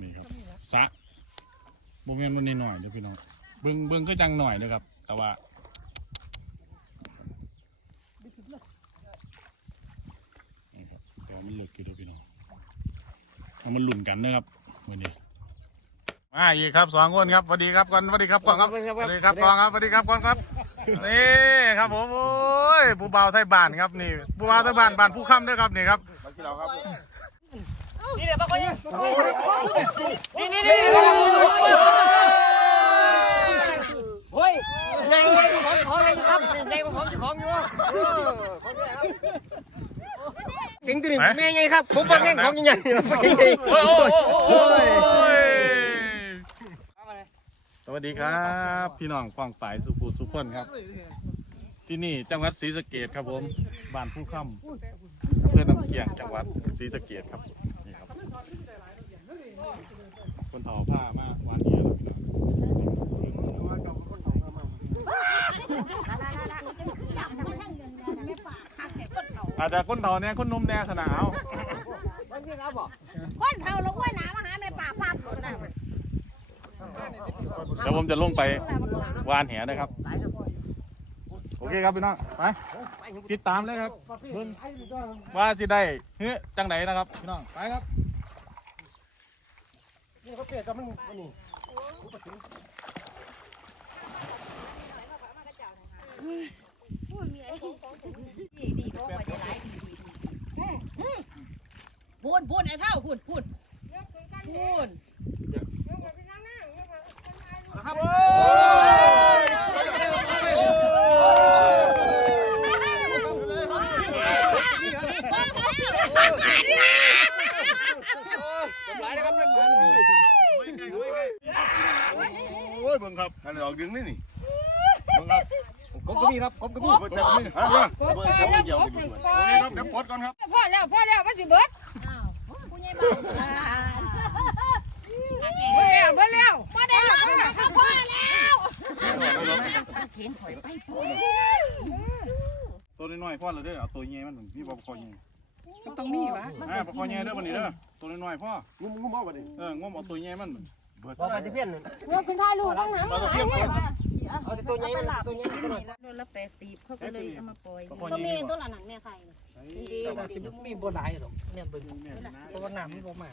นี่ครับสะโมเมนต์วันนี้หน่อยเดี๋ยวพี่น้องเบิ้งเบิ้งก็จังหน่อยเลยครับ แต่ว่านี่ครับแต่ว่ามันเลิกอยู่เด้วยพี่น้องเอามันหลุ่นกันนะครับวันนี้มาอีกครับสองคนครับสวัสดีครับก่อนสวัสดีครับก่อนครับสวัสดีครับก่อนครับสวัสดีครับก่อนครับนี่ครับผมโอ้ยผู้บ่าวไทยบ้านครับนี่ผู้บ่าวไทยบ้านบ้านผู้ค่ำด้วยครับนี่ครับ เฮ้ยใหญ่ใหญ่กว่าผมของอะไรอยู่ครับใหญ่กว่าผมจะของอยู่เออของด้วยครับเก่งตัวนี้แม่ไงครับ ผมแข่งของใหญ่ๆเก่งโอ้ยโอ้ยสวัสดีครับ พี่น้องกวางฝ่ายสุภูสุขคนครับ ที่นี่จังหวัดศรีสะเกดครับผมบ้านผู้ค่ำอำเภอน้ำเกียงจังหวัดศรีสะเกดครับ คนเผาผ้ามากวันนี้แล้วองอาจจะคนเผาเนี่ยคนนุ่มแน่ขนาดเอาคนเท่าลงห้วยน้ำมาหาแม่ป่าภาพสดน่ะเดี๋ยวผมจะลงไปวานแหนะครับ โอเคครับพี่น้องไปติดตามเลยครับว่าจะได้เฮ้ยจังไหนนะครับพี่น้องไปครับ นี่เขาเปลี่ยนกับมันนี่พูนพูนไอ้เท่าพูนพูนพูน หลายนะครับเพื่อนผม โอ้ยเบิ่งครับ อันนี้ออกดึงนี่นี่เบิ่งครับผมก็มีครับผมก็มีเบิดแต่นี่ฮะเบิดแต่ไม่เดียวนี่เบิดโอเคครับเดี๋ยวปลดก่อนครับพ่อแล้วพ่อแล้วมันสิเบิดผู้ใหญ่บ้านเบิดแล้วเบิดแล้วมาได้แล้วพ่อแล้วตัวน้อยๆพ่อเลยเด้อเอาตัวใหญ่มันพี่บอกคอใหญ่ก็ต้องมีวะอ่าบอกคอใหญ่เด้อวันนี้เด้อตัวน้อยๆพ่องุ้มงุ้มเอาไปดิเอองมเอาตัวใหญ่มัน บอกไปจะเพี้ยนเงินคุณทายลูกบ้างนะเราจะเทียบกันเอาตัวใหญ่มันตัวใหญ่ตัวหน่อยโดนละแปดตีบเขาก็เลยเอามาปล่อยบอกคอก็ใหญ่มีดีกตัวว่าละนั่นแม่ใครดีๆสิมีบ่หลายหรอกเนี่ยเบิ่งเพราะว่าน้ำมันบ่มา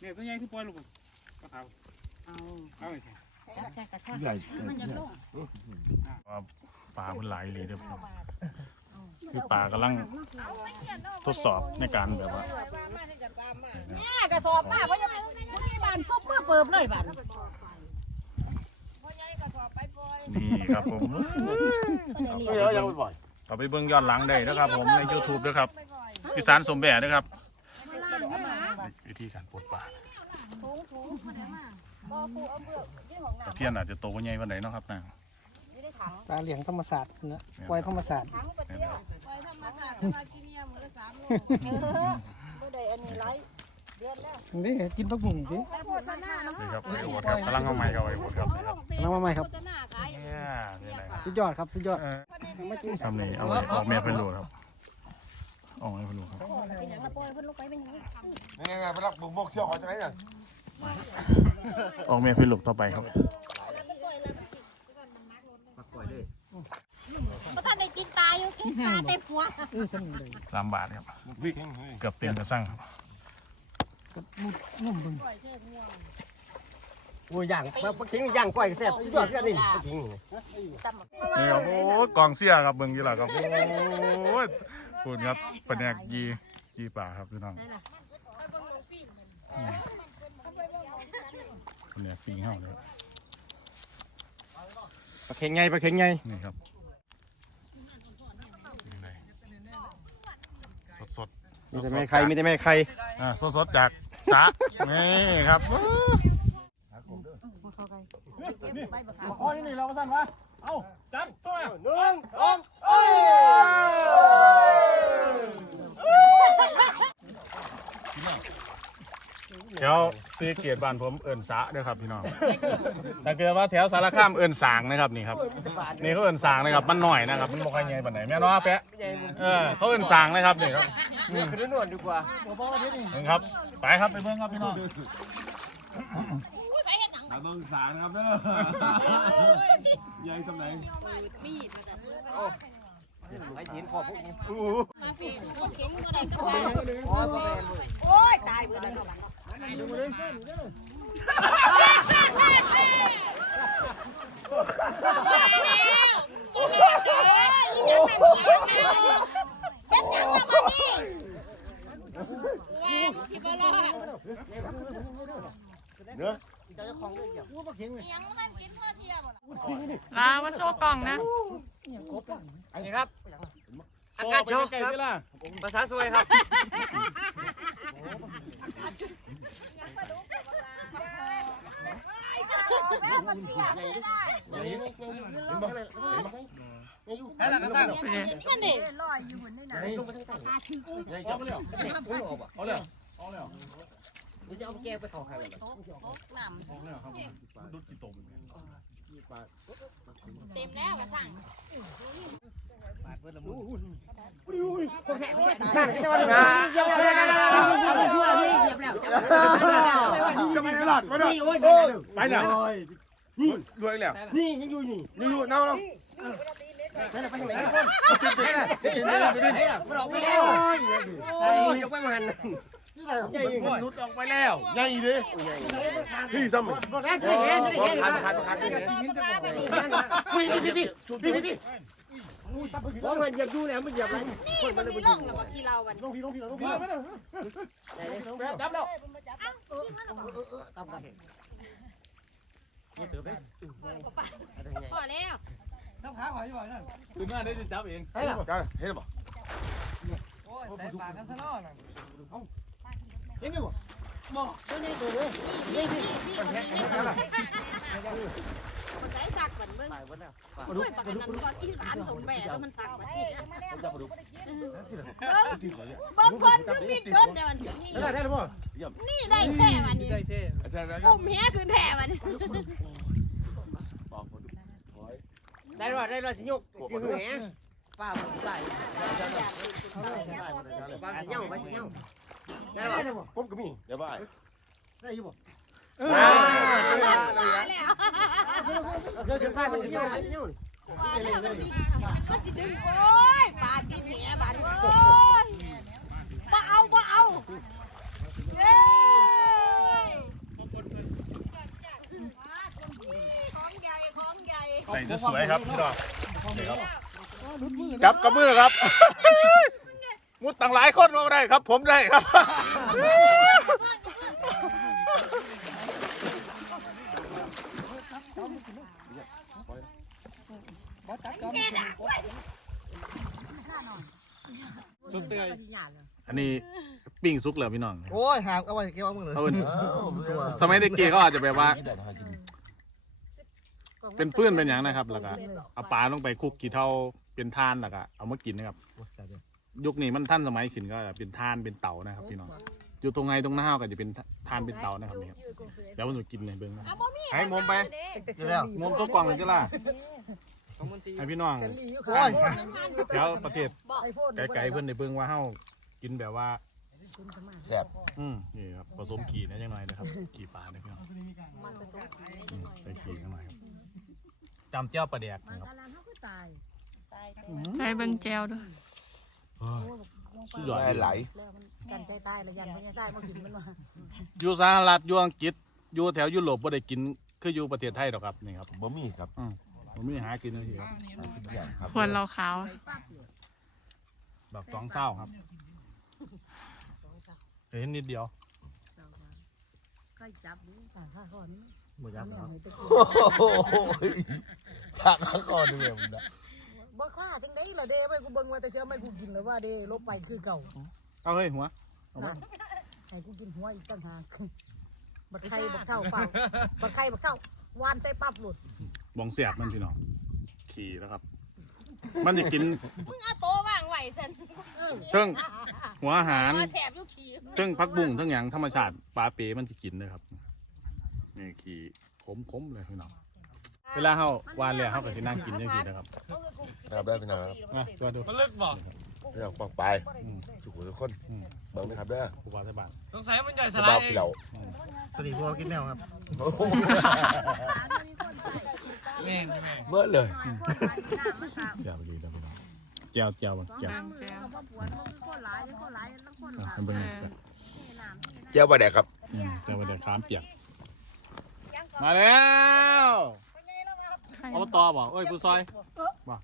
เนี่ยตัวใหญ่ที่ปล่อยลูกก็เท้าเอาเอาไปแค่กระทะใหญ่มันจะลงปลามันหลายเลยเด้อพี่น้อง คือปลากำลังทดสอบในการแบบว่าแม่กระสอบป้าเพราะยังผู้ใหญ่บ้านซุปเปอร์เปิบเลยบ้านนี่ครับผมเยอะยังไม่บ่อยเอาไปเบิ่งย้อนหลังได้นะครับ ผมใน YouTube ด้วยครับอีสานสมแบ่ด้วยครับวิธีการปลดปลาตะเพียนอาจจะโตกว่าใหญ่วันไหนเนาะครับนะปลาเลี้ยงธรรมศาสตร์นะปล่อยธรรมศาสตร์นี่กินผักบุ้งดินี่ครับไอ้โอดครับกำลังเอาไม้กับไอ้โอดครับนี่ครับน้ำมาใหม่ครับจะหน้าขายเนี่ยนี่แหละสุดยอดครับสุดยอดเออซ้ำนี่เอาไว้เอาเมียไปดูครับเอาไว้ไปดูครับเป็นอย่างละปอยเพิ่นลงไปเป็นอย่างนี้นี่ไงไปรับบุกบกเชี่ยวขอจากไหนเนี่ยเอาเมียไปลูกต่อไปครับ เพราะท่านได้กินตาย อยู่กินตาเต็มหัวเออสนุกเลยสามบาทครับวิ่งเกือบเต็มกระสั่งครับกับมุดนุ่มเบิ่งโอ้ยย่างปลาเข็งย่างก้อยแซ่บสุดยอดที่นี่ปลาเข็งนี่ครับโอ้ยกองเสียครับเบิ่งกี่หล่ะครับโอ้ยพูดครับปนแนกยียีป่าครับพี่น้องอืมปนแนกปีเห่าเลยครับปลาเข็งไงปลาเข็งไงนี่ครับนี่เลยสดๆ มีแต่แม่ใครมีแต่แม่ใครอ่าสดๆจากสระนี่ครับมาคอยนี่เราสั่นวะเอาจับตัวหนึ่งสองเอ้ยแถวซีเกียรติบ้านผมเอิญสะเด้อครับพี่น้องถ้าเกิดว่าแถวสารคามเอิญสางนะครับนี่ครับ นี่เขาเอิญสางนะครับมันหน่อยนะครับมันบอยใหญ่ปานไหนแม่น้อแปะเออเขาเอิญสางนะครับนี่ครับคือเนื้อนวลดีกว่าเบิ่ครับไปครับไปเบิ่งครับพี่น้องอุ้ยเฮ็ดหยังตามองศานะครับเด้อใหญ่สำไหนมีดมาจ้ะไอ้หินพอพวกนี้มาปีบ่เข็งบ่ได้ก็ไปโอ้ยตายเบิดแล้ว เนาะเฮ็ดหยังล่ะมานี่สิบ่รอดเนื้อลามาโชว์กล่องนะนี่ครับ อากาศช็อกครับภาษาสวยครับ นั่นดิจะเอาแก้วไปเข้าใครเลยดุดกี่ตม เต็มแล้วกระสั่งจะไม่รอดมาด้วยไปเนี่ยนี่ด้วยแล้วนี่ยังอยู่นี่นี่อยู่เน่าเน่าไปไหนไปไหนดินดินดินดินมันออกไปแล้วโอ้ยยกไปมันนุ ดออกไปแล้วใหญ่ดิพี่ซ้ำบอกแล้วจะเห็นจะเห็นขาดขาดขาดพี่พี่พี่พี่พี่พี่เพราะมันเหยียบดูแล้วมันเหยียบอะไรนี่มันมีร่องแล้วว่ากี่เราวันนี้ดับแล้วพอแล้วคือหน้าได้จะจับเองเฮ้ยล่ะจ้าเห็นบ่เเห็นไหมบ่บ่ตัวนี้ตัวนี้นี่นี่นี่คนนี้นี่ยคนคนใจสักบันเบิ่งด้วยปากนั้นว่าอีสานสมแบ่แล้วมันสักแบัดนี้เบิ่งเบิ่งเพิ่นคือมีดเพิ่นแต่มันนี่ได้ได้หรือเปล่านี่ได้แท้วันนี้อาจารย์นะอุ้มแฮคือแท้วันนี้ได้รอดได้รอดสิยกสิหือแหป้าผมใส่ป้าสิเหี่ยวป้าสิเหี่ ยวได้รอดผมก็มีเดี๋ยวบ่ายได้อยู่บ่มาแล้วเดี๋ยวเดี๋ยวป้ามันสิเหี่ยวป้าสิเหี่ยวมาแล้วมันสิมันสิดึงโอ้ยปาติดแหบาดโอ้ยบ่เอาบ่เอาเย้ของใหญ่ของใหญ่ใส่จะสวยครับพี่ดอกจับกระเบื้อครับ มุดต่างหลายคนก็ได้ครับ ผมได้ครับ สุดเตยอันนี้ปิ้งซุกเหรอพี่น้อง โอ้ยหามเอาไว้เก็บเอามึงเลยเอาเป็นสมัยเด็กเกเขาอาจจะแบบว่า เป็นฟืนเป็นอย่างนะครับแล้วก็เอาปลาลงไปคลุกกี่เท่าเป็นทานแล้วก็เอามากินนะครับ ยุคนี้มันท่านสมัยขึ้นก็เป็นทานเป็นเต่านะครับพี่น้องอยู่ตรงไงตรงหน้าก็จะเป็นทานเป็นเต่านะครับนี่ครับเดี๋ยวมันจะกินเลยเบิ้งนะเอาบ่มีให้งมไปงมตัวกล่องเลยจ้ะล่ะให้พี่น้องเดี๋ยวประเทศไกลๆเพื่อนในเบิ้งว่าเฮากินแบบว่าแซ่บอืมนี่ครับผสมขี่นะยังไงนะครับขี่ปลาเนี่ยพี่น้องมันผสมกันได้อืมใส่ขี่กันหน่อยครับจำเจ้าปลาแดกนะครับใส่เบิ่งแจวด้วย สุดยอดไหลกันใจตายแล้วยันพญาไส้มากินมันมาอยู่สหรัฐอยู่อังกฤษอยู่แถวยุโรปบ่ได้กินคืออยู่ประเทศไทยหรอกครับนี่ครับบะหมี่ครับผมไม่หากินเลยทีครับอย่างครับควรเราขาวแบบสองเศร้าครับเห็นนิดเดียวก็จับดูข้าข้อนี้หมดยับแล้วโอ้โหขาขาคอดูแบบนี้ บ่ฆ่าจังได๋ล่ะเด้ไปกูเบิ่งว่าแต่เชื่อไม่กูกินแล้วว่าเด้ลบไปคือเก่าเอาเฮ้ยหัวเอามาให้กูกินหัวอีกต่างหากบัดไข่บัดเข้าเฝ้าบัดไข่บัดเข้าวานใส่ปั๊บหลุดบองเสียบมันพี่น้องขี่แล้วครับ มันจะกินมึงเอาโตวางไว้ซั่นเทั้งหัวอาหารว่าแสบอยู่ขี้เทั้งพักบุ้งเทั้งหยังธรรมชาติปลาเป๋มันจะกินเลยครับนี่ขี่ขมๆเลยพี่น้อง เวลาเฮาวานแล้วเฮาก็สินั่งกินจังซี่นะครับครับได้พี่น้องครับ มาชวนดูพี่น้องปังไปสุขุมทุกคนเบิ่งนะครับเด้อครูบาสบายสงสัยมันใหญ่สสลาบายยพี่เราสวัสดีพ่อกินแล้วครับเมื่อเลยเสียบดีแล้วพี่น้องแก้วแก้วบ่แก้วแก้วแก้วอะให้เบิ่งหน่อยครับเจ้าบ่แดกครับอืมแก้วบ่ได้ขามเปียกมาแล้วเอาต่อบ่เอ้ยผู้ซอยบ่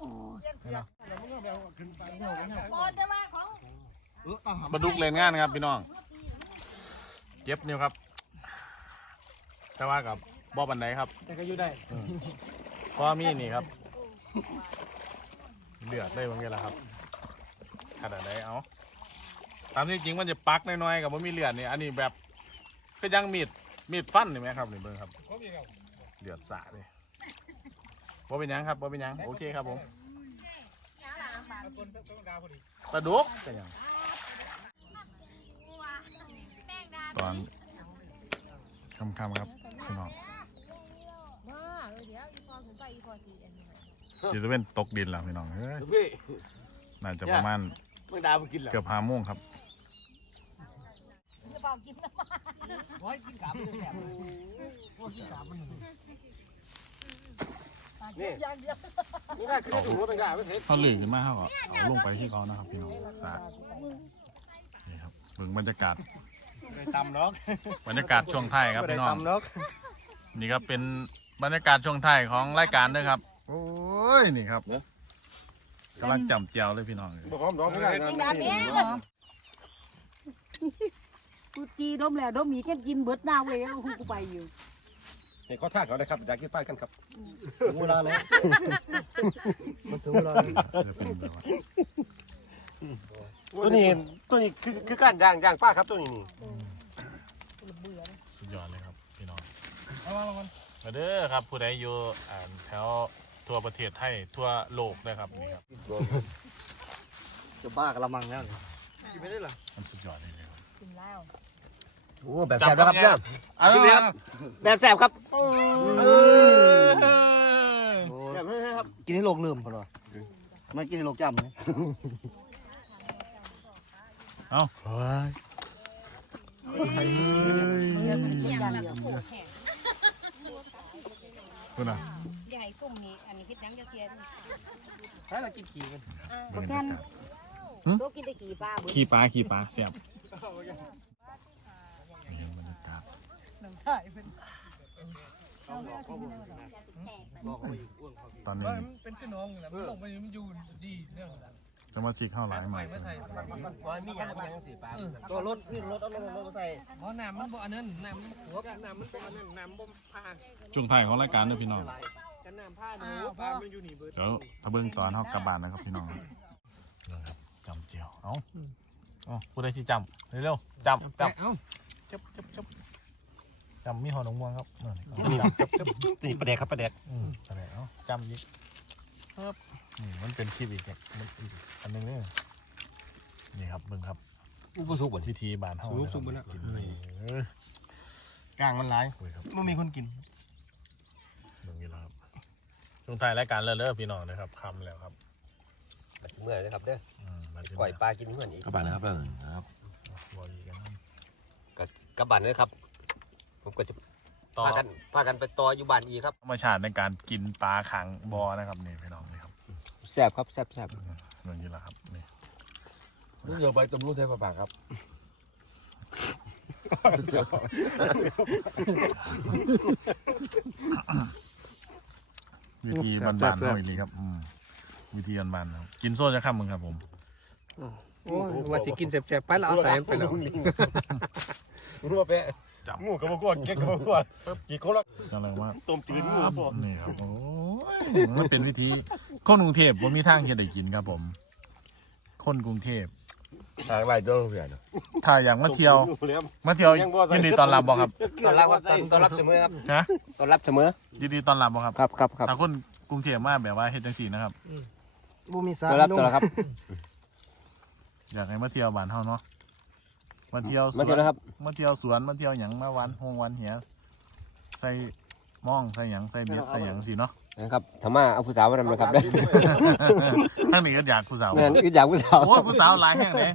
บรรดุกเล่นงานครับพี่น้องเจ็บนิ้วครับ แต่ว่ากับบ่บันไดครับ แต่ก็อยู่ได้เพราะว่ามีนี่ครับเลือดเลยบางทีละครับขนาดไหนเอาตามที่จริงมันจะปักน้อยๆกับว่ามีเลือดนี่อันนี้แบบก็ยังมีดมีดฟันนี่ไหมครับนี่เบิ่งครับเลือดสาดเลย ว่าเป็นหยังครับว่าเป็นหยังโอเคครับผมปลาดุกเป็นหยังตอนค่ำๆครับพี่น้องจิจะเป็นตกดินแล้วพี่น้องเฮ้ยพี่น่าจะประมาณมึงดาวกินเหรอเกือบห้าโมงครับนี่ ได้คือถุงรถเป็นได้ไม่เห็นเขาลื่นขึ้นมาเขาก็เอาลงไปที่เขานะครับพี่น้องสาดนี่ครับเบิ่งบรรยากาศได้ตำเนาะบรรยากาศช่วงท้ายครับได้พี่น้อง ตำเนาะนี่ครับเป็นบรรยากาศช่วงท้ายของรายการด้วยครับ โอ้ยนี่ครับกำลังจำเจียวเลยพี่น้องบ่หอมน้องไม่ได้นะกูจีดมแล้วดมมีแค่กินเบิดหน้าเว้ยเอากูไปอยู่ เห็นข้อท่าเขาได้ครับอยากกินป้ายกันครับเวลาแล้วมันถึงเวลาจะเป็นแบบว่าตัวนี้ตัวนี้คือคือการย่างย่างป้าครับตัวนี้นี่สุดยอดเลยครับพี่น้องมาเด้อครับผู้ใดอยู่อ่าแถวทั่วประเทศไทยทั่วโลกนะครับนี่ครับจะบ้ากระมังแล้วกินไม่ได้หรอมันสุดยอดเลยครับกินแล้ว โอ้แบบแซ่บนะครับเนี่ยเอาละครับแบบแซ่บครับเออแซ่บไหมครับ กินให้โลกลืมพอหรอไม่กินให้โลกจำเลยเอาอย่างละโขกแข็งคุณอะใหญ่ส้มนี่อันนี้พิษยังจะเทียนถ้าเรากินขี่กันบรรยากาศโตกินได้กี่ปลาเบิดขี่ปลาขี่ปลาเสียบนี่ครับบรรยากาศ น้ำใส่เป็นตอนนี้เป็นพี่น้องนะมันลงไปมันอยู่ดีเรื่องนั้นจะมาชิกเข้าหลายใหม่ไม่ใช่ว่ามีอย่างมีอย่างสีฟ้าตัวรถขึ้นรถเอาลงรถมาใส่เพราะน้ำมันบ่อันนั้นน้ำมันหัวน้ำมันบ่อันนั้นน้ำบ่ผ่านช่วงท้ายของรายการเด้อพี่น้องกันน้ำผ่านหนูผ่านมันอยู่นี่เบิดเดี๋ยวถ้าเบิ่งตอนเฮากลับบ้านนะครับพี่น้องนะครับจำเจียวเอ้าเอ้าผู้ใดที่จำเร็วๆจำจำเอ้าจับจับจับ จำมีหอหนองม่วงครับนั่นจำจับจับนี่ประเด็กครับประเด็กอืมอะไรเอ้าจำยิกครับนี่มันเป็นคลิปอีกเนี่ยมันอีกอันหนึงเนี่ยนี่ครับเบิ่งครับอุปสุกบ่พิธีบานเฮานะครับกินนี่เออกลางมันร้ายคุยครับไม่มีคนกินเบิ่งนี่แหละครับช่วงท้ายรายการแล้วเด้อพี่น้องนะครับคำแล้วครับเมื่อยเลยครับเด้ออืมมาถึงปล่อยปลากินเมื่อยอีกกลับบ้านนะครับครับบอดีกันนะกระบันเลยครับ ผมก็จะต่อพากันพากันไปต่ออยู่บ้านอีกครับธรรมชาติในการกินปลาขังบอนะครับนี่พี่น้องนี่ครับแซ่บครับแซ่บแซ่บเรื่องนี้แหละครับนี่ลูกเดี๋ยวไปตำรวจเทพปากครับวิธีบานๆเขาอีกนี่ครับอืมวิธีบานๆครับกินโซ่จะข้ามมึงครับผมโอ้ยว่าสิกินแซ่บๆไปแล้วเอาใส่ไปแล้วรู้ว่าเป๊ะ จับงูกับกวนเก๊กกับกวนกี่คนละจังเลยว่าต้มจืดงูครับผมนี่ครับโอ้ยมันเป็นวิธีคนกรุงเทพผมมีทางที่จะได้กินครับผม คนกรุงเทพทางไรตัวเพื่อนถ้าอยากมาเที่ยว มาเที่ยวยินดีต้อนรับบ่ครับต้อนรับครับต้อนรับเสมอครับนะต้อนรับเสมอยินดีต้อนรับบ่ครับครับครับครับถ้าคนกรุงเทพมาแบบว่าเฮ็ดจังซี่นะครับบ่มีสาต้อนรับต้อนรับครับ อยากให้มาเที่ยวบ้านเฮาเนาะ มาเที่ยวสมาวนเจอแล้วครับ มาเที่ยวสวนมาเที่ยวหยังมาวันหงวันเหียใส่หมองใส่หยังใส่เบ็ดใส่หยังสิเนาะนะครับธรรมะเอาผู้สาวมาทำนะครับได้ทั้งนี้ก็อยากผู้สาวนั่นคืออยากผู้สาวโอ้ยผู้สาวหลายแห่งเลย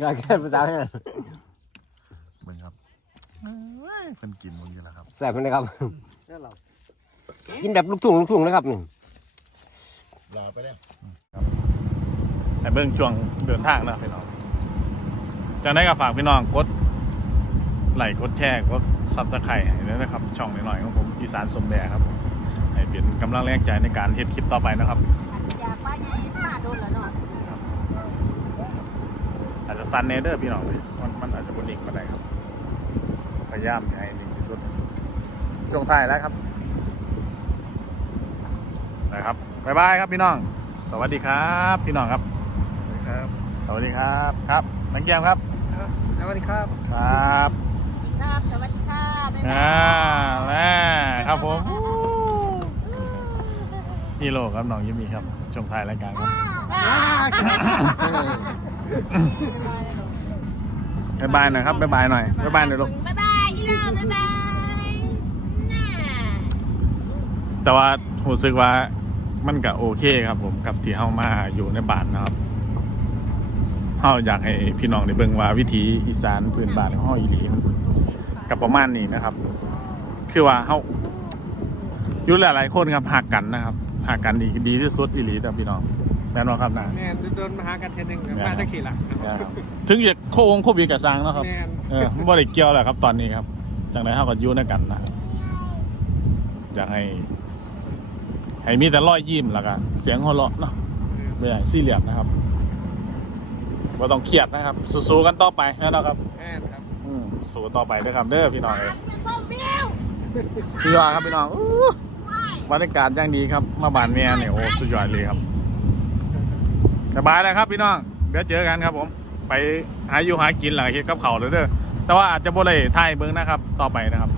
อยากแค่ผู้สาวเนี่ยเบิ่งครับเอ้ยเป็นกินมึงอยู่แล้วครับแซ่บเลยครับกินแบบลูกทุ่งลูกทุ่งนะครับนี่ลาไปแล้วให้เบิ่งช่วงเดินทางนะพี่น้อง จากนั้นก็ฝากพี่น้องกดไลค์กดแชร์กดซับสไครต์ให้ด้วยนะครับ ช่องหน่อยๆของผมอีสานสมแบครับผมให้เป็นกำลังแรงใจในการเฮ็ดคลิปต่อไปนะครับอยากป้าไงป้าโดนแล้วเนาะอาจจะซันเนเดอร์พี่น้องเลยมันมันอาจจะบนดิ่งมาได้ครับ พยายามให้ดิ่งที่สุด ช่วงท้ายแล้วครับนะครับบ๊ายบายครับพี่น้อง สวัสดีครับ พี่น้องครับ สวัสดีครับครับนักแก้มครับ สวัสดีครับ ครับ ครับ สวัสดีค่ะบ๊ายบาอ่ายแม่ครับผมฮีโร่ครับน้องยิมีครับช่วงท้ายรายการครับบ๊ายบายหน่อยครับบ๊ายบายหน่อยบ๊ายบายหน่อยลูกบ๊ายบายอีลาบ๊ายบายน่าแต่ว่ารู้สึกว่ามันก็โอเคครับผมกับที่เฮามาอยู่ในบ้านนะครับ เฮาอยากให้พี่น้องได้เบิ่งว่าวิถีอีสานพื้นบ้านของเฮาอีหลีมันกับประมาณนี้นะครับ คือว่าเฮาอยู่หลายๆคนครับหักกันนะครับหักกันดีดีที่สุดอีหลีแต่พี่น้องแม่นบ่ครับนะ แม่นโดนมาหากันเทนหนึ่งมาตั้งสี่หลักนะครับ ถึงจะโควงโควิดกับสร้างเนาะครับ แม่น เออมันบ่ได้เกี่ยวแหละครับตอนนี้ครับ จังไดเฮาก็อยู่ด้วยกันนะอยากให้ ให้มีแต่รอยยิ้มแล้วก็เสียงหัวเราะเนาะไม่ใช่สี่เหลี่ยมนะครับ ว่าต้องเครียดนะครับ สู้ๆกันต่อไปนะครับแม่นครับอืมสู้ต่อไปด้วยครับเด้อพี่น้องเอ้ยส้มเบี้ยวสุดยอดครับพี่น้องอู้บรรยากาศอย่างดีครับ มาบ้านเมียเนี่ยโอ้สุดยอดเลยครับสบายแล้วครับพี่น้องเดี๋ยวเจอกันครับผม ไปหาอยู่หากินหลังเฮ็ดกับเขาวเลยเด้อแต่ว่าอาจจะบ่ได้ถ่ายเบิ่งนะครับ ต่อไปนะครับ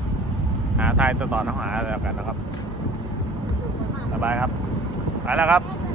หาถ่ายต่อๆน้องหาแล้วกันนะครับสบายครับไปแล้วครับบ